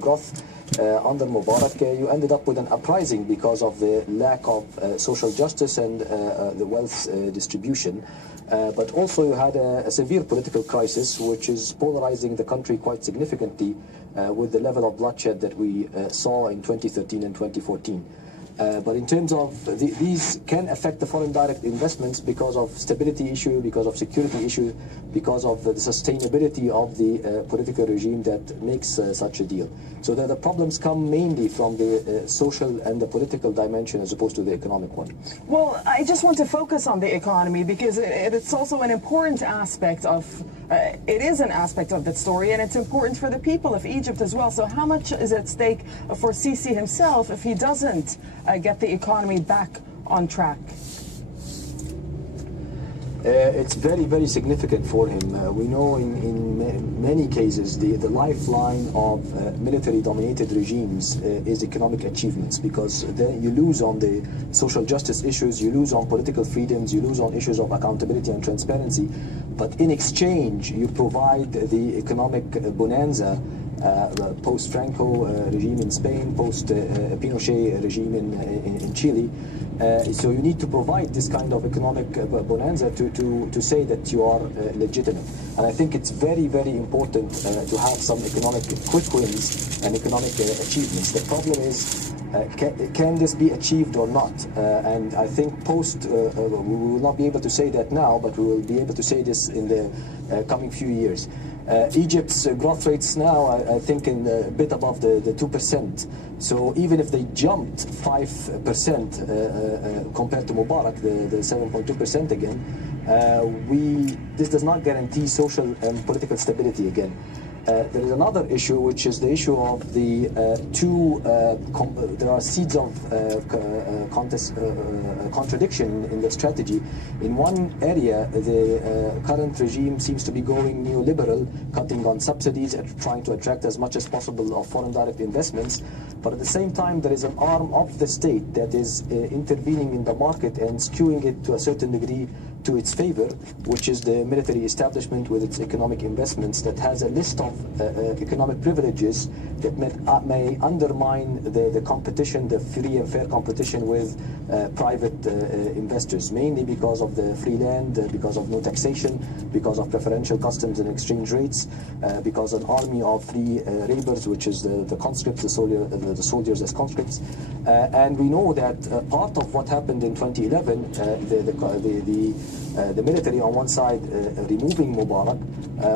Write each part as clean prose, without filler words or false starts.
growth under Mubarak, you ended up with an uprising because of the lack of social justice and the wealth distribution. But also you had a severe political crisis, which is polarizing the country quite significantly with the level of bloodshed that we saw in 2013 and 2014. But in terms of these can affect the foreign direct investments because of stability issue, because of security issue, because of the sustainability of the political regime that makes such a deal. So the problems come mainly from the social and the political dimension as opposed to the economic one. Well, I just want to focus on the economy because it's also an important aspect of it is an aspect of that story, and it's important for the people of Egypt as well. So how much is at stake for Sisi himself if he doesn't get the economy back on track? It's very, very significant for him. We know in many cases the lifeline of military-dominated regimes is economic achievements, because then you lose on the social justice issues, you lose on political freedoms, you lose on issues of accountability and transparency. But in exchange, you provide the economic bonanza, post-Franco regime in Spain, post-Pinochet regime in Chile. So you need to provide this kind of economic bonanza to say that you are legitimate. And I think it's very, very important to have some economic quick wins and economic achievements. The problem is, can this be achieved or not? And I think we will not be able to say that now, but we will be able to say this in the coming few years. Egypt's growth rates now, I think, in a bit above the 2%. So even if they jumped 5% compared to Mubarak, the 7.2% again, this does not guarantee social and political stability again. There is another issue, which is the issue of the there are seeds of contradiction in the strategy. In one area, the current regime seems to be going neoliberal, cutting on subsidies and trying to attract as much as possible of foreign direct investments. But at the same time, there is an arm of the state that is intervening in the market and skewing it to a certain degree to its favor, which is the military establishment with its economic investments that has a list of economic privileges that may undermine the competition, the free and fair competition with private investors, mainly because of the free land, because of no taxation, because of preferential customs and exchange rates, because an army of free laborers, which is the conscripts, the soldiers as conscripts. And we know that part of what happened in 2011, the military on one side removing Mubarak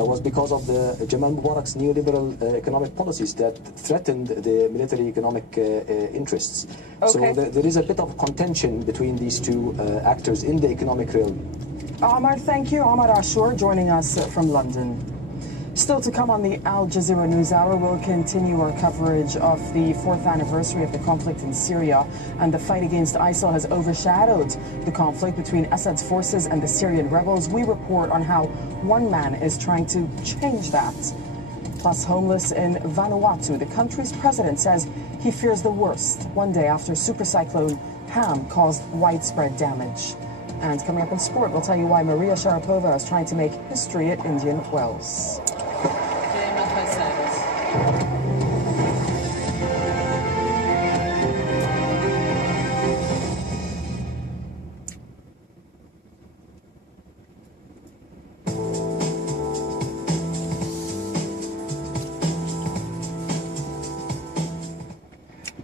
was because of the Jamal Mubarak's neoliberal economic policies that threatened the military economic interests. Okay. So there is a bit of contention between these two actors in the economic realm. Omar, thank you. Omar Ashur joining us from London. Still to come on the Al Jazeera News Hour, we'll continue our coverage of the 4th anniversary of the conflict in Syria, and the fight against ISIL has overshadowed the conflict between Assad's forces and the Syrian rebels. We report on how one man is trying to change that. Plus, homeless in Vanuatu, the country's president says he fears the worst, one day after supercyclone Pam caused widespread damage. And coming up in sport, we'll tell you why Maria Sharapova is trying to make history at Indian Wells.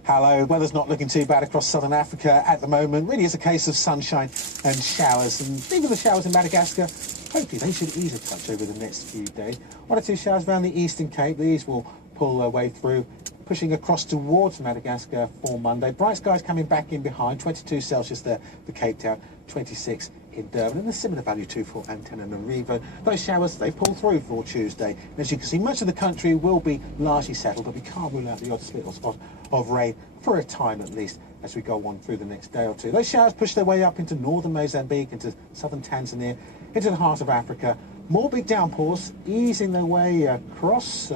Hello, weather's not looking too bad across southern Africa at the moment. Really is a case of sunshine and showers. And even the showers in Madagascar, hopefully they should ease a touch over the next few days. 1 or 2 showers around the Eastern Cape. These will pull their way through, pushing across towards Madagascar for Monday. Bright skies coming back in behind, 22 Celsius there for Cape Town, 26 in Durban, and a similar value too for Antananarivo. Those showers, they pull through for Tuesday. And as you can see, much of the country will be largely settled, but we can't rule out the odd little spot of rain for a time at least as we go on through the next day or two. Those showers push their way up into northern Mozambique, into southern Tanzania, into the heart of Africa. More big downpours easing their way across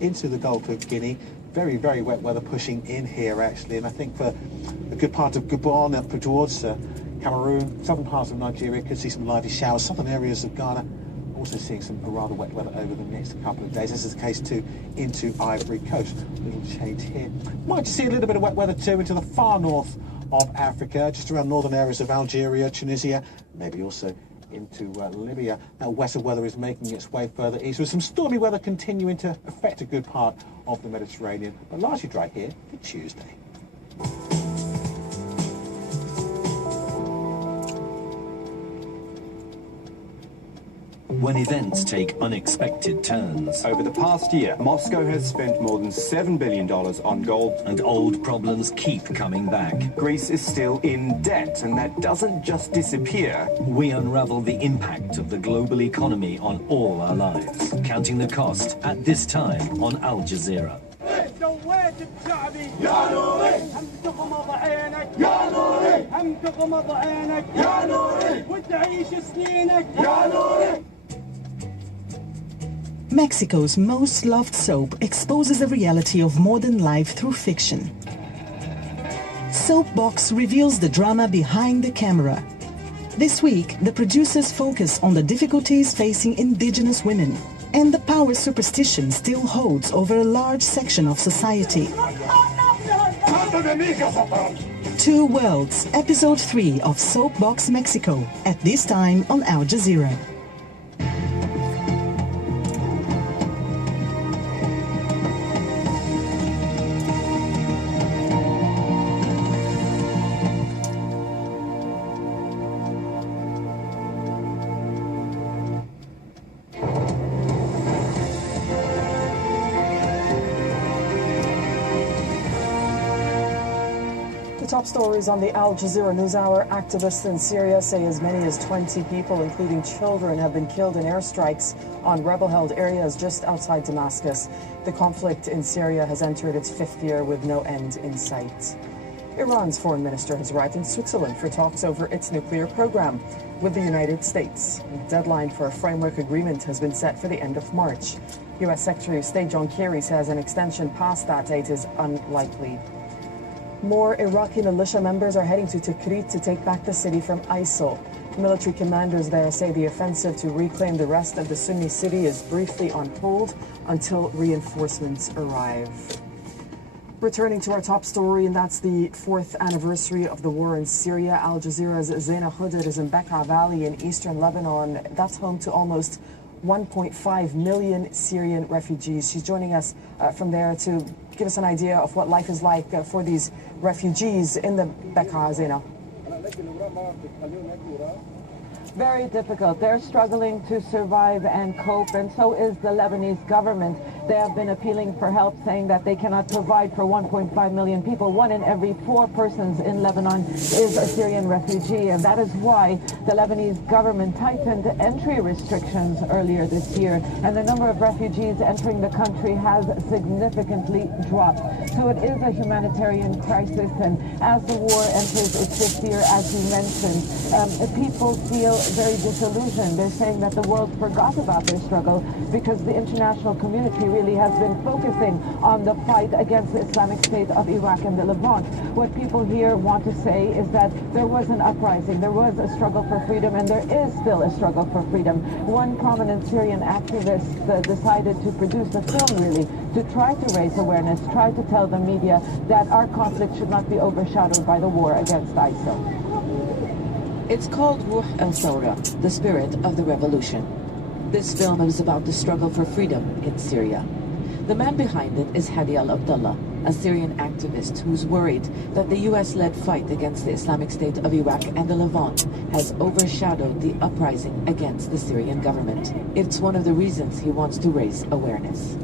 into the Gulf of Guinea. Very, very wet weather pushing in here actually, and I think for a good part of Gabon up towards Cameroon, southern parts of Nigeria could see some lively showers. Southern areas of Ghana also seeing some rather wet weather over the next couple of days. This is the case too into Ivory Coast. A little change here. Might see a little bit of wet weather too into the far north of Africa, just around northern areas of Algeria, Tunisia, maybe also into Libya. Wetter weather is making its way further east, with some stormy weather continuing to affect a good part of the Mediterranean, but largely dry here for Tuesday. When events take unexpected turns. Over the past year, Moscow has spent more than $7 billion on gold. And old problems keep coming back. Greece is still in debt, and that doesn't just disappear. We unravel the impact of the global economy on all our lives. Counting the cost at this time on Al Jazeera. Mexico's most loved soap exposes the reality of modern life through fiction. Soapbox reveals the drama behind the camera. This week, the producers focus on the difficulties facing indigenous women and the power superstition still holds over a large section of society. Two Worlds, Episode 3 of Soapbox Mexico, at this time on Al Jazeera. Top stories on the Al Jazeera NewsHour. Activists in Syria say as many as 20 people, including children, have been killed in airstrikes on rebel-held areas just outside Damascus. The conflict in Syria has entered its fifth year with no end in sight. Iran's foreign minister has arrived in Switzerland for talks over its nuclear program with the United States. The deadline for a framework agreement has been set for the end of March. U.S. Secretary of State John Kerry says an extension past that date is unlikely. More Iraqi militia members are heading to Tikrit to take back the city from ISIL. Military commanders there say the offensive to reclaim the rest of the Sunni city is briefly on hold until reinforcements arrive. Returning to our top story, and that's the 4th anniversary of the war in Syria. Al Jazeera's Zaina Khudr is in Bekaa Valley in eastern Lebanon. That's home to almost 1.5 million Syrian refugees. She's joining us from there to give us an idea of what life is like for these refugees in the Bekaa, Zaina. Very difficult. They're struggling to survive and cope, and so is the Lebanese government. They have been appealing for help, saying that they cannot provide for 1.5 million people. 1 in every 4 persons in Lebanon is a Syrian refugee, and that is why the Lebanese government tightened entry restrictions earlier this year, and the number of refugees entering the country has significantly dropped. So it is a humanitarian crisis, and as the war enters its 5th year, as you mentioned, people feel very disillusioned. They're saying that the world forgot about their struggle because the international community really has been focusing on the fight against the Islamic State of Iraq and the Levant. What people here want to say is that there was an uprising, there was a struggle for freedom, and there is still a struggle for freedom. One prominent Syrian activist decided to produce a film, really, to try to raise awareness, try to tell the media that our conflict should not be overshadowed by the war against ISIL. It's called Ruh al-Thawra, the spirit of the revolution. This film is about the struggle for freedom in Syria. The man behind it is Hadi al-Abdullah, a Syrian activist who's worried that the US-led fight against the Islamic State of Iraq and the Levant has overshadowed the uprising against the Syrian government. It's one of the reasons he wants to raise awareness.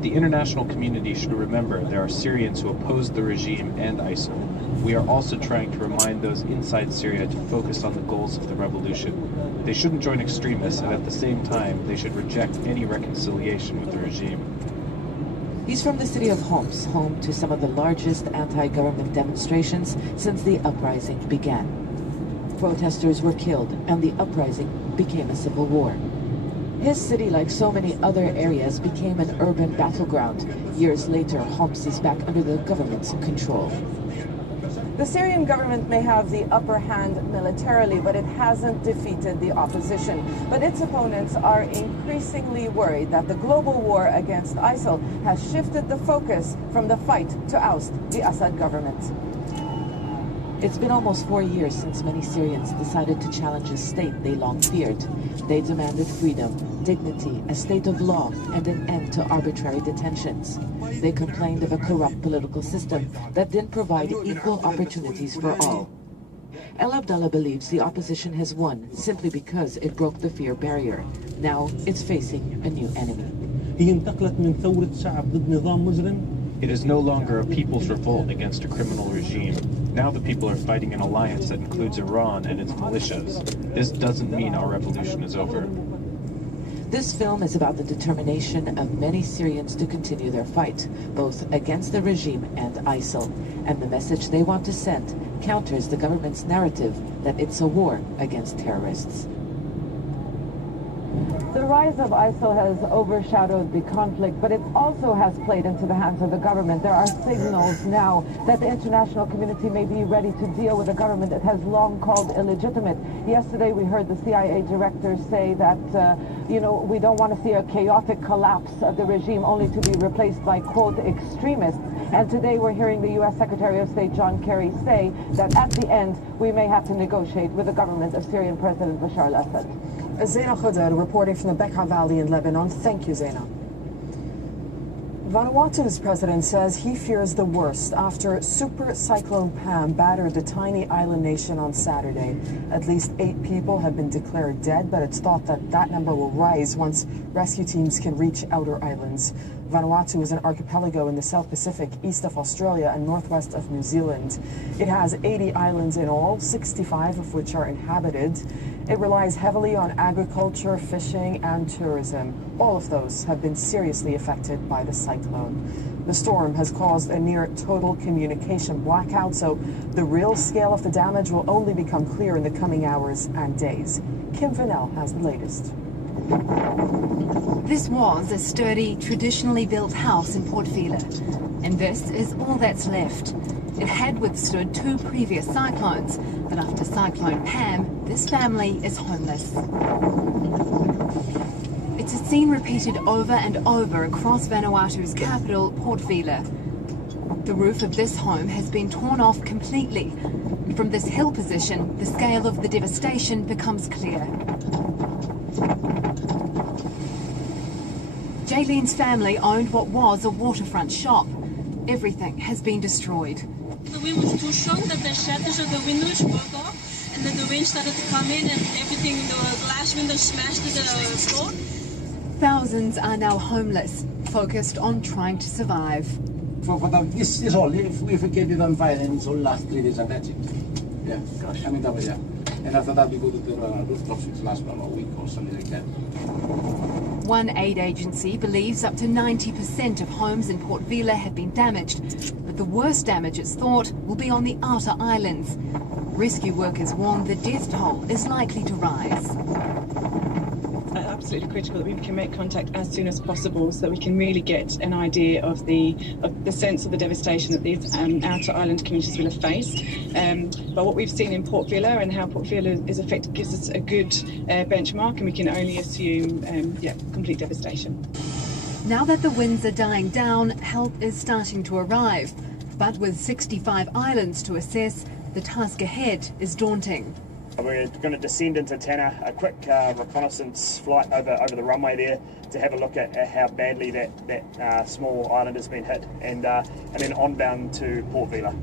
The international community should remember there are Syrians who oppose the regime and ISIL. We are also trying to remind those inside Syria to focus on the goals of the revolution. They shouldn't join extremists, and at the same time, they should reject any reconciliation with the regime. He's from the city of Homs, home to some of the largest anti-government demonstrations since the uprising began. Protesters were killed, and the uprising became a civil war. His city, like so many other areas, became an urban battleground. Years later, Homs is back under the government's control. The Syrian government may have the upper hand militarily, but it hasn't defeated the opposition. But its opponents are increasingly worried that the global war against ISIL has shifted the focus from the fight to oust the Assad government. It's been almost 4 years since many Syrians decided to challenge a state they long feared. They demanded freedom, dignity, a state of law, and an end to arbitrary detentions. They complained of a corrupt political system that didn't provide equal opportunities for all. El Abdallah believes the opposition has won simply because it broke the fear barrier. Now it's facing a new enemy. It is no longer a people's revolt against a criminal regime. Now the people are fighting an alliance that includes Iran and its militias. This doesn't mean our revolution is over. This film is about the determination of many Syrians to continue their fight, both against the regime and ISIL. And the message they want to send counters the government's narrative that it's a war against terrorists. The rise of ISIL has overshadowed the conflict, but it also has played into the hands of the government. There are signals now that the international community may be ready to deal with a government it has long called illegitimate. Yesterday we heard the CIA director say that, we don't want to see a chaotic collapse of the regime only to be replaced by, quote, extremists. And today we're hearing the U.S. Secretary of State John Kerry say that at the end we may have to negotiate with the government of Syrian President Bashar al-Assad. Zaina Khuda reporting from the Bekaa Valley in Lebanon. Thank you, Zaina. Vanuatu's president says he fears the worst after Super Cyclone Pam battered the tiny island nation on Saturday. At least 8 people have been declared dead, but it's thought that that number will rise once rescue teams can reach outer islands. Vanuatu is an archipelago in the South Pacific, east of Australia and northwest of New Zealand. It has 80 islands in all, 65 of which are inhabited. It relies heavily on agriculture, fishing, and tourism. All of those have been seriously affected by the cyclone. The storm has caused a near total communication blackout, so the real scale of the damage will only become clear in the coming hours and days. Kim Vanel has the latest. This was a sturdy, traditionally built house in Port Vila, and this is all that's left. It had withstood 2 previous cyclones, but after Cyclone Pam, this family is homeless. It's a scene repeated over and over across Vanuatu's capital, Port Vila. The roof of this home has been torn off completely. From this hill position, the scale of the devastation becomes clear. Jaylene's family owned what was a waterfront shop. Everything has been destroyed. The wind was too strong that the shutters of the windows broke off, and then the wind started to come in and everything, the glass windows smashed to the floor. Thousands are now homeless, focused on trying to survive. This is all. If we get it on fire, then it's all last 3 days and that's it. Yeah, gosh. I mean, that was, yeah. And after that, we go to the rooftops, which lasts about a week or something like that. One aid agency believes up to 90% of homes in Port Vila have been damaged, but the worst damage, it's thought, will be on the outer islands. Rescue workers warn the death toll is likely to rise. Absolutely critical that we can make contact as soon as possible so that we can really get an idea of the sense of the devastation that these outer island communities will have faced. But what we've seen in Port Vila and how Port Vila is affected gives us a good benchmark, and we can only assume complete devastation. Now that the winds are dying down, help is starting to arrive. But with 65 islands to assess, the task ahead is daunting. We're going to descend into Tanna, a quick reconnaissance flight over the runway there to have a look at how badly that small island has been hit, and then on down to Port Vila.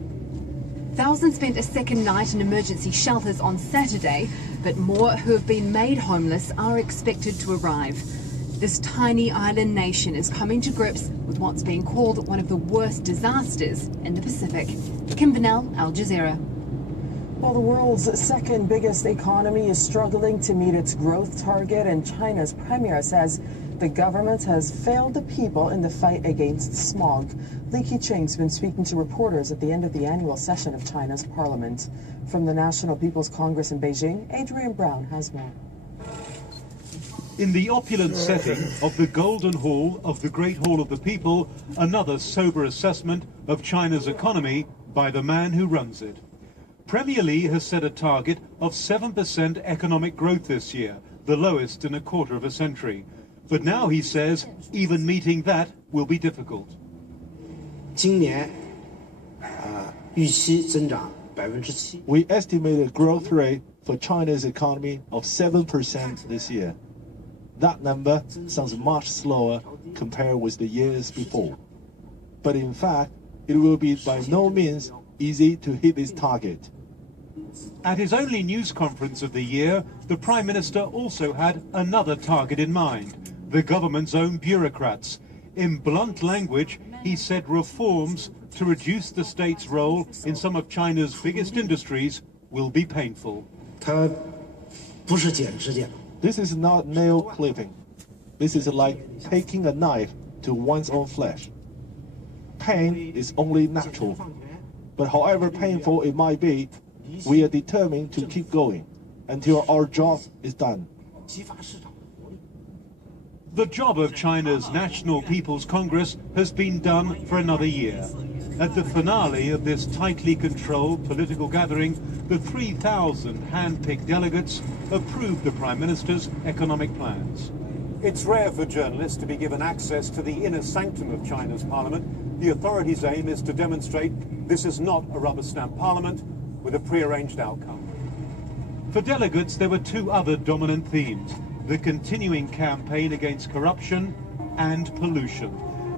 Thousands spent a second night in emergency shelters on Saturday, but more who have been made homeless are expected to arrive. This tiny island nation is coming to grips with what's being called one of the worst disasters in the Pacific. Kim Vanel, Al Jazeera. Well, the world's second biggest economy is struggling to meet its growth target, and China's premier says the government has failed the people in the fight against smog. Li Keqiang's been speaking to reporters at the end of the annual session of China's parliament. From the National People's Congress in Beijing, Adrian Brown has more. In the opulent setting of the Golden Hall of the Great Hall of the People, another sober assessment of China's economy by the man who runs it. Premier Li has set a target of 7% economic growth this year, the lowest in a quarter of a century. But now he says even meeting that will be difficult. 今年预期增长7%。 We estimate a growth rate for China's economy of 7% this year. That number sounds much slower compared with the years before. But in fact, it will be by no means easy to hit this target. At his only news conference of the year, the Prime Minister also had another target in mind, the government's own bureaucrats. In blunt language, he said reforms to reduce the state's role in some of China's biggest industries will be painful. This is not nail clipping. This is like taking a knife to one's own flesh. Pain is only natural. But however painful it might be, we are determined to keep going until our job is done. The job of China's National People's Congress has been done for another year. At the finale of this tightly controlled political gathering, the 3,000 hand-picked delegates approved the Prime Minister's economic plans. It's rare for journalists to be given access to the inner sanctum of China's parliament. The authorities' aim is to demonstrate this is not a rubber stamp parliament with a prearranged outcome. For delegates, there were two other dominant themes: the continuing campaign against corruption and pollution.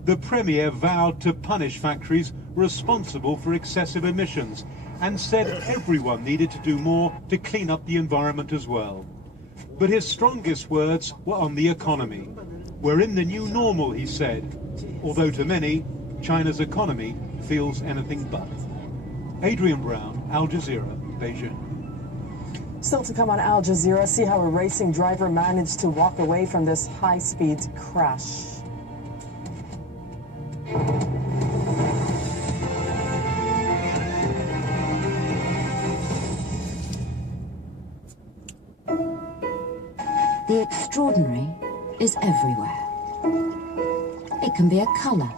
The Premier vowed to punish factories responsible for excessive emissions and said everyone needed to do more to clean up the environment as well. But his strongest words were on the economy. We're in the new normal, he said, although to many, China's economy feels anything but. Adrian Brown, Al Jazeera, Beijing. Still to come on Al Jazeera, see how a racing driver managed to walk away from this high-speed crash. The extraordinary is everywhere. It can be a colour,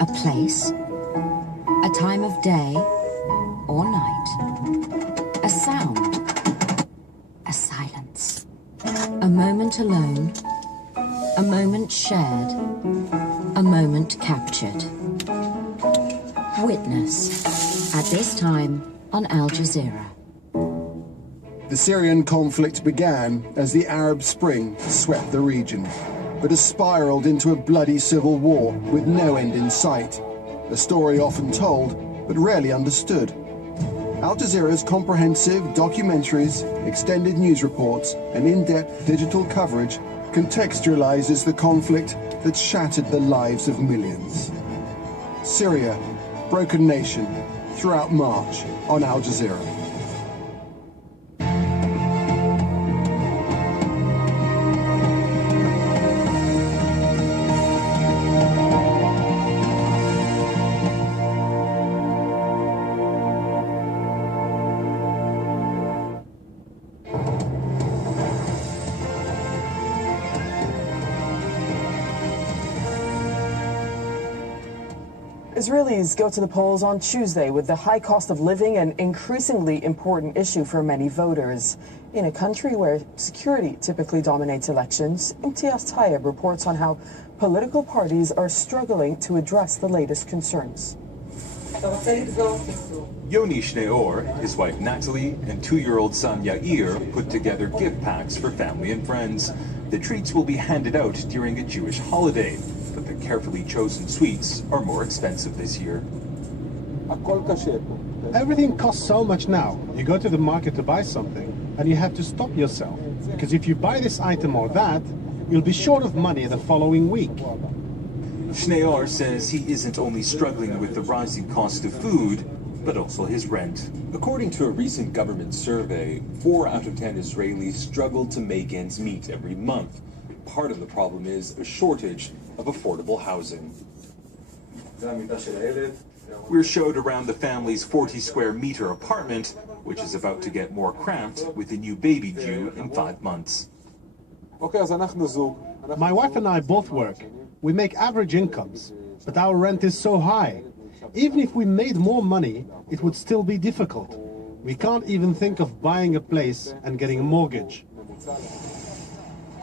a place, a time of day or night, a sound, a silence, a moment alone, a moment shared, a moment captured. Witness at this time on Al Jazeera. The Syrian conflict began as the Arab Spring swept the region, but has spiraled into a bloody civil war with no end in sight. A story often told, but rarely understood. Al Jazeera's comprehensive documentaries, extended news reports, and in-depth digital coverage contextualizes the conflict that shattered the lives of millions. Syria, broken nation, throughout March on Al Jazeera. Israelis go to the polls on Tuesday with the high cost of living an increasingly important issue for many voters. In a country where security typically dominates elections, Imtiaz Tayyab reports on how political parties are struggling to address the latest concerns. Yoni Shneor, his wife Natalie, and 2-year-old son Yair put together gift packs for family and friends. The treats will be handed out during a Jewish holiday, but the carefully chosen sweets are more expensive this year. Everything costs so much now. You go to the market to buy something, and you have to stop yourself, because if you buy this item or that, you'll be short of money the following week. Shneor says he isn't only struggling with the rising cost of food, but also his rent. According to a recent government survey, 4 out of 10 Israelis struggle to make ends meet every month. Part of the problem is a shortage of affordable housing. We're showed around the family's 40 square meter apartment, which is about to get more cramped with a new baby due in 5 months. My wife and I both work. We make average incomes, but our rent is so high. Even if we made more money, it would still be difficult. We can't even think of buying a place and getting a mortgage.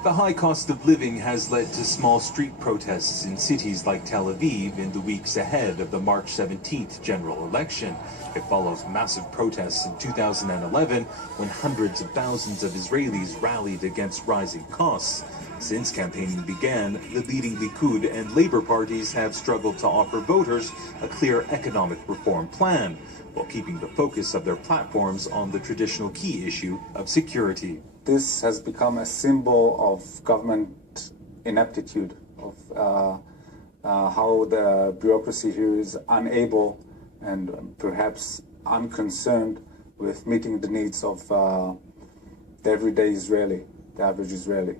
The high cost of living has led to small street protests in cities like Tel Aviv in the weeks ahead of the March 17th general election. It follows massive protests in 2011 when hundreds of thousands of Israelis rallied against rising costs. Since campaigning began, the leading Likud and Labour parties have struggled to offer voters a clear economic reform plan, while keeping the focus of their platforms on the traditional key issue of security. This has become a symbol of government ineptitude, of how the bureaucracy here is unable and perhaps unconcerned with meeting the needs of the everyday Israeli, the average Israeli.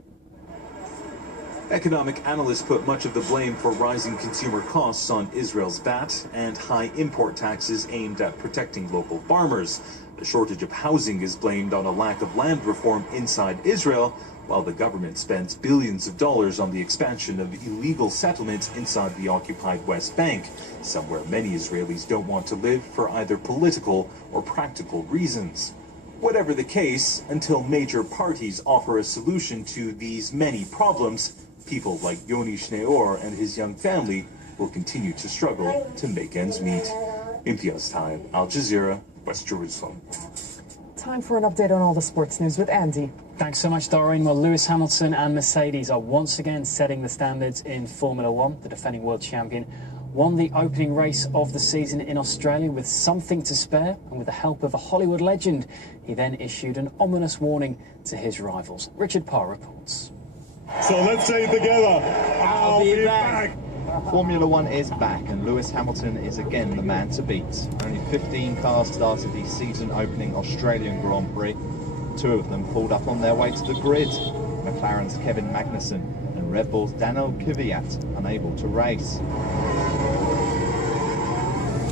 Economic analysts put much of the blame for rising consumer costs on Israel's VAT and high import taxes aimed at protecting local farmers. The shortage of housing is blamed on a lack of land reform inside Israel, while the government spends billions of dollars on the expansion of illegal settlements inside the occupied West Bank, somewhere many Israelis don't want to live for either political or practical reasons. Whatever the case, until major parties offer a solution to these many problems, people like Yoni Shneor and his young family will continue to struggle to make ends meet. Imtiaz Time, Al Jazeera, West Jerusalem. Time for an update on all the sports news with Andy. Thanks so much, Doreen. Well, Lewis Hamilton and Mercedes are once again setting the standards in Formula One. The defending world champion won the opening race of the season in Australia with something to spare, and with the help of a Hollywood legend, he then issued an ominous warning to his rivals. Richard Parr reports. So let's say it together, I'll be back. Formula One is back, and Lewis Hamilton is again the man to beat. Only 15 cars started the season-opening Australian Grand Prix. 2 of them pulled up on their way to the grid. McLaren's Kevin Magnussen and Red Bull's Daniel Kvyat unable to race.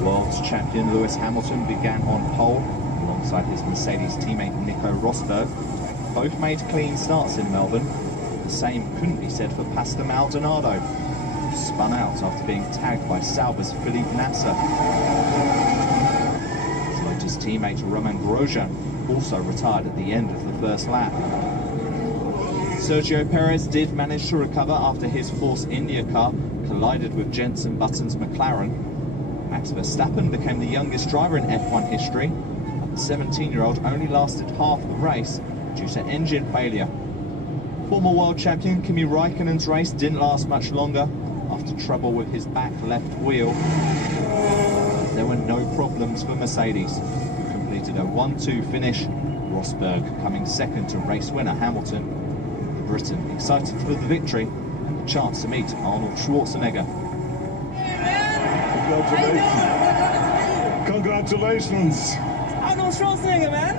World's champion Lewis Hamilton began on pole alongside his Mercedes teammate Nico Rosberg. Both made clean starts in Melbourne. The same couldn't be said for Pastor Maldonado, who spun out after being tagged by Sauber's Philippe Nasser. Lotus teammate Romain Grosjean also retired at the end of the first lap. Sergio Perez did manage to recover after his Force India car collided with Jenson Button's McLaren. Max Verstappen became the youngest driver in F1 history. The 17-year-old only lasted half the race due to engine failure. Former world champion Kimi Raikkonen's race didn't last much longer after trouble with his back left wheel. There were no problems for Mercedes, who completed a 1-2 finish, Rosberg coming second to race winner Hamilton. The Briton excited for the victory and the chance to meet Arnold Schwarzenegger. Congratulations. Arnold Schwarzenegger, man.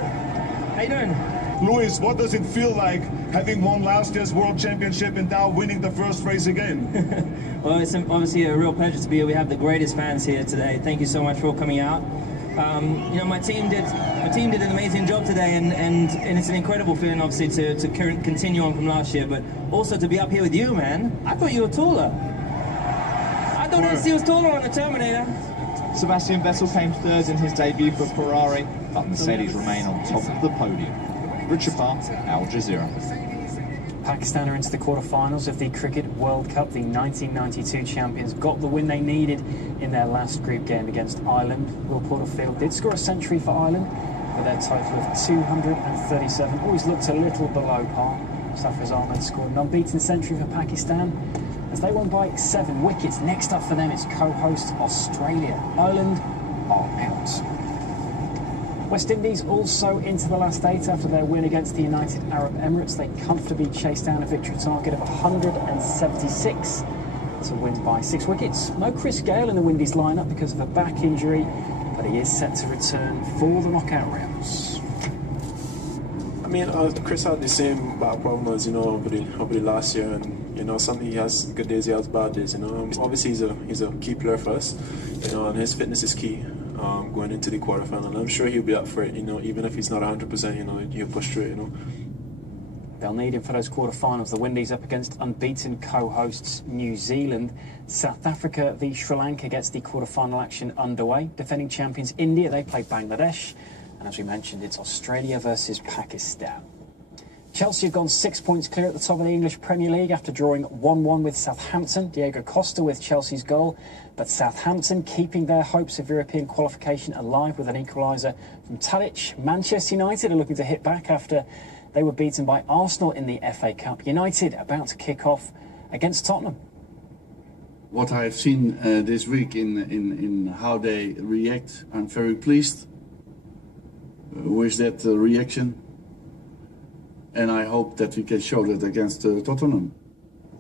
How you doing? Luis, what does it feel like having won last year's World Championship and now winning the first race again? Well, it's obviously a real pleasure to be here. We have the greatest fans here today. Thank you so much for coming out. You know, my team did an amazing job today, and it's an incredible feeling, obviously, to continue on from last year, but also to be up here with you, man. I thought you were taller. I thought he was taller on the Terminator. Sebastian Vettel came third in his debut for Ferrari, but Mercedes remain on top of the podium. Richard Parr, Al Jazeera. Pakistan are into the quarterfinals of the Cricket World Cup. The 1992 champions got the win they needed in their last group game against Ireland. Will Porterfield did score a century for Ireland with their total of 237. Always looked a little below par. Safraz Ahmed scored an unbeaten century for Pakistan as they won by 7 wickets. Next up for them is co-host Australia. Ireland are out. West Indies also into the last 8 after their win against the United Arab Emirates. They comfortably chased down a victory target of 176 to win by 6 wickets. No Chris Gale in the Windies lineup because of a back injury, but he is set to return for the knockout rounds. I mean, Chris had the same back problem as, over the last year, and something he has good days, he has bad days. Obviously he's a key player for us, and his fitness is key. Going into the quarterfinal, I'm sure he'll be up for it. Even if he's not 100%, he'll push through it. They'll need him for those quarterfinals. The Windies up against unbeaten co-hosts New Zealand. South Africa v Sri Lanka gets the quarterfinal action underway. Defending champions India, they play Bangladesh. And as we mentioned, it's Australia versus Pakistan. Chelsea have gone 6 points clear at the top of the English Premier League after drawing 1-1 with Southampton. Diego Costa with Chelsea's goal. But Southampton keeping their hopes of European qualification alive with an equaliser from Tadic. Manchester United are looking to hit back after they were beaten by Arsenal in the FA Cup. United about to kick off against Tottenham. What I have seen this week in how they react, I'm very pleased with that reaction. And I hope that we can show that against Tottenham.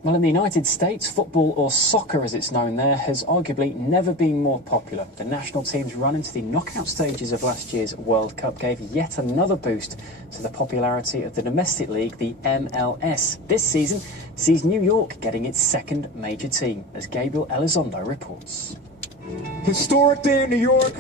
Well, in the United States, football, or soccer as it's known there, has arguably never been more popular. The national team's run into the knockout stages of last year's World Cup gave yet another boost to the popularity of the domestic league, the MLS. This season sees New York getting its second major team, as Gabriel Elizondo reports. Historic day in New York.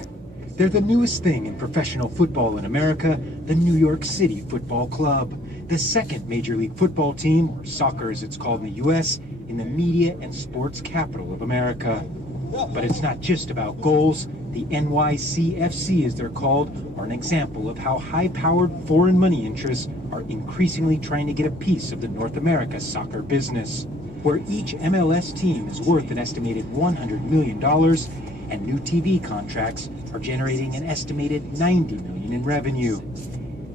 They're the newest thing in professional football in America, the New York City Football Club. The second Major League Football team, or soccer as it's called in the U.S., in the media and sports capital of America. But it's not just about goals. The NYCFC, as they're called, are an example of how high-powered foreign money interests are increasingly trying to get a piece of the North America soccer business, where each MLS team is worth an estimated $100 million, and new TV contracts are generating an estimated $90 million in revenue.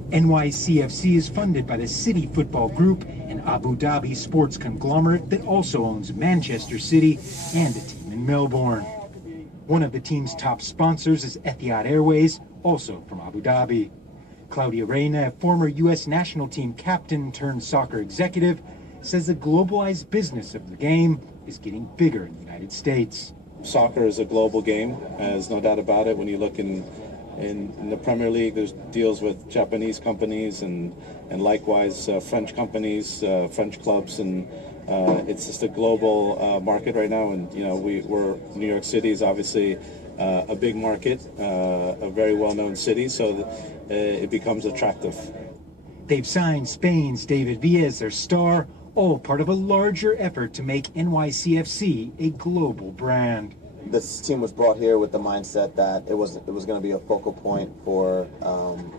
NYCFC is funded by the City Football Group, an Abu Dhabi sports conglomerate that also owns Manchester City and a team in Melbourne. One of the team's top sponsors is Etihad Airways, also from Abu Dhabi. Claudia Reyna, a former U.S. national team captain turned soccer executive, says the globalized business of the game is getting bigger in the United States. Soccer is a global game, there's no doubt about it. When you look in the Premier League, there's deals with Japanese companies and likewise French companies, French clubs, and it's just a global market right now. And we're New York City is obviously a big market, a very well-known city, so it becomes attractive. They've signed Spain's David Villa as their star, all part of a larger effort to make NYCFC a global brand. This team was brought here with the mindset that it was going to be a focal point for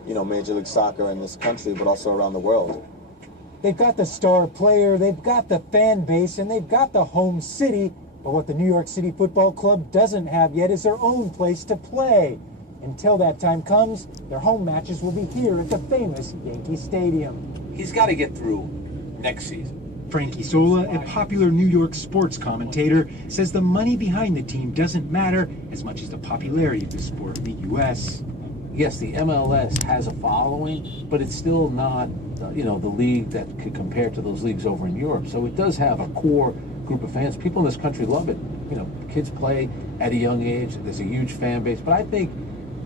Major League Soccer in this country, but also around the world. They've got the star player, they've got the fan base, and they've got the home city. But what the New York City Football Club doesn't have yet is their own place to play. Until that time comes, their home matches will be here at the famous Yankee Stadium. He's got to get through next season. Frankie Sola, a popular New York sports commentator, says the money behind the team doesn't matter as much as the popularity of the sport in the U.S. Yes, the MLS has a following, but it's still not, the league that could compare to those leagues over in Europe. So it does have a core group of fans. People in this country love it. Kids play at a young age. There's a huge fan base. But I think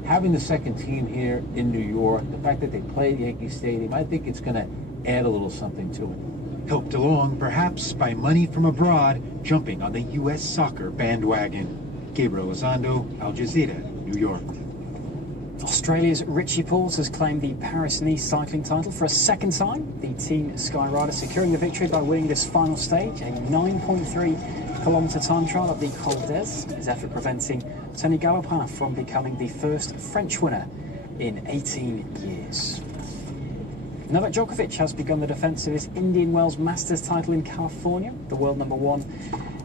having the second team here in New York, the fact that they play at Yankee Stadium, I think it's going to add a little something to it. Helped along, perhaps, by money from abroad jumping on the U.S. soccer bandwagon. Gabriel Elizondo, Al Jazeera, New York. Australia's Richie Pauls has claimed the Paris-Nice cycling title for a second time. The Team Sky Rider securing the victory by winning this final stage, a 9.3-kilometre time trial at the Col d'Ez. His effort preventing Tony Galopin from becoming the first French winner in 18 years. Novak Djokovic has begun the defence of his Indian Wells Masters title in California. The world number one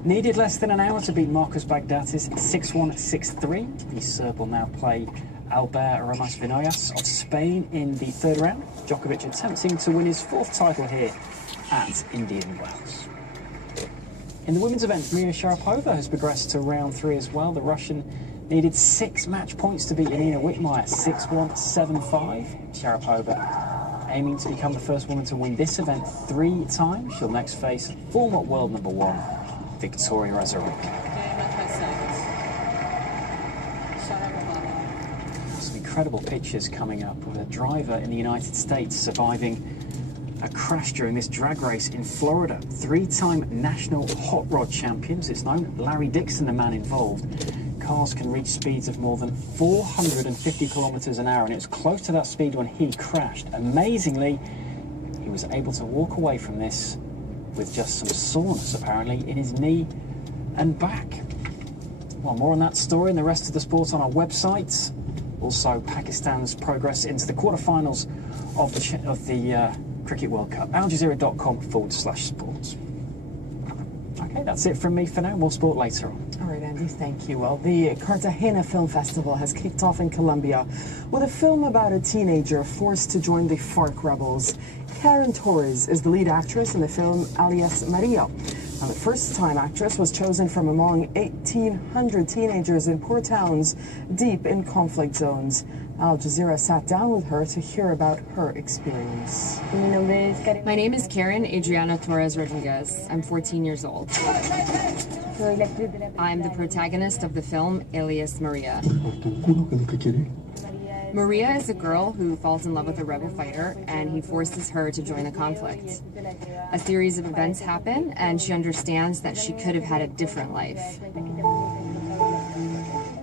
needed less than an hour to beat Marcos Baghdatis 6-1, 6-3. The Serb will now play Albert Ramas-Vinoyas of Spain in the third round. Djokovic attempting to win his fourth title here at Indian Wells. In the women's event, Maria Sharapova has progressed to round 3 as well. The Russian needed 6 match points to beat Yanina Wittmeyer 6-1, 7-5. Sharapova aiming to become the first woman to win this event 3 times. She'll next face former world number 1, Victoria Azarenka. Some incredible pictures coming up with a driver in the United States surviving a crash during this drag race in Florida. 3-time national hot rod champions, it's known. Larry Dixon, the man involved. Cars can reach speeds of more than 450 kilometers an hour, and it was close to that speed when he crashed. Amazingly, he was was able to walk away from this with just some soreness, apparently, in his knee and back. Well, more on that story and the rest of the sport on our website. Also, Pakistan's progress into the quarterfinals of the Cricket World Cup. aljazeera.com/sports. Okay, that's it from me for now. More sport later on. All right, Andy, thank you. Well, the Cartagena Film Festival has kicked off in Colombia with a film about a teenager forced to join the FARC rebels. Karen Torres is the lead actress in the film Alias Maria. Now, the first-time actress was chosen from among 1,800 teenagers in poor towns deep in conflict zones. Al Jazeera sat down with her to hear about her experience. My name is Karen Adriana Torres Rodriguez. I'm 14 years old. I'm the protagonist of the film Alias Maria. Maria is a girl who falls in love with a rebel fighter, and he forces her to join the conflict. A series of events happen, and she understands that she could have had a different life.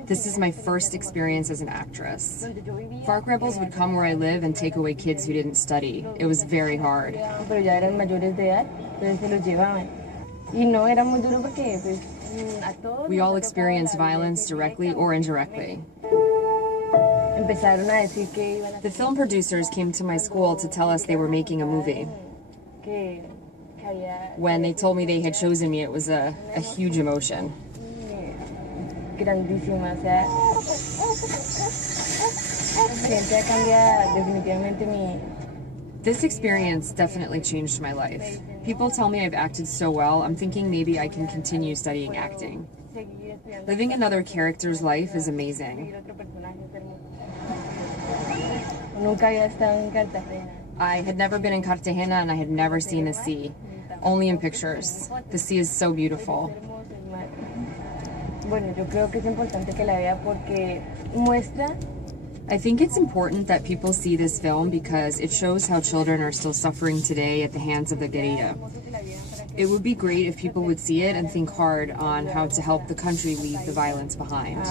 This is my first experience as an actress. FARC rebels would come where I live and take away kids who didn't study. It was very hard. We all experience violence directly or indirectly. The film producers came to my school to tell us they were making a movie. When they told me they had chosen me, it was a huge emotion. This experience definitely changed my life. People tell me I've acted so well, I'm thinking maybe I can continue studying acting. Living another character's life is amazing. I had never been in Cartagena and I had never seen the sea, only in pictures. The sea is so beautiful. I think it's important that people see this film because it shows how children are still suffering today at the hands of the guerrilla. It would be great if people would see it and think hard on how to help the country leave the violence behind.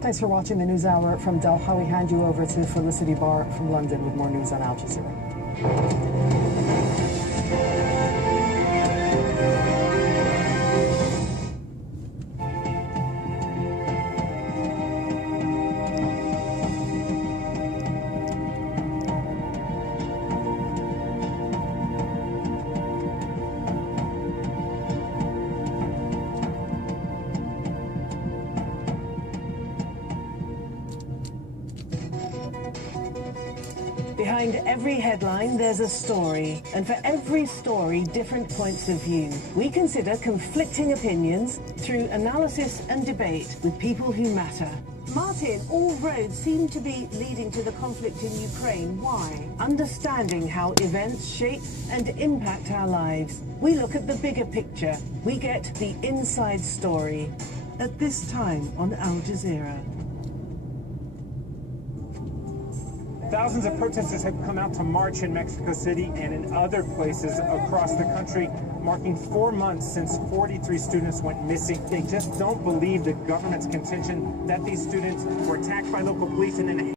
Thanks for watching the News Hour from Doha. We hand you over to Felicity Barr from London with more news on Al Jazeera. Behind every headline, there's a story. And for every story, different points of view. We consider conflicting opinions through analysis and debate with people who matter. Martin, all roads seem to be leading to the conflict in Ukraine. Why? Understanding how events shape and impact our lives. We look at the bigger picture. We get the inside story. At this time on Al Jazeera. Thousands of protesters have come out to march in Mexico City and in other places across the country, marking 4 months since 43 students went missing. They just don't believe the government's contention that these students were attacked by local police and then